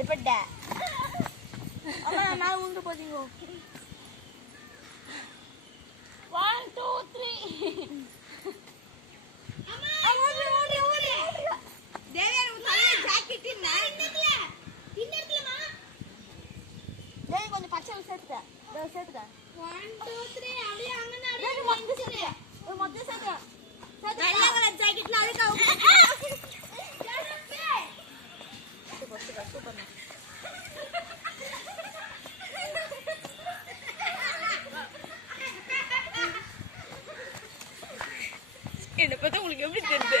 எப்பட்ட நான் உண்டு போதீங்க one two three கொஞ்சம் பச்சை சேர்த்துக்க. சேர்த்துக்க. ஒன் டூ த்ரீ அப்படியே அங்கே வந்து சேர்த்துக்க. என்னை பார்த்தா உங்களுக்கு எப்படி தெரியுது?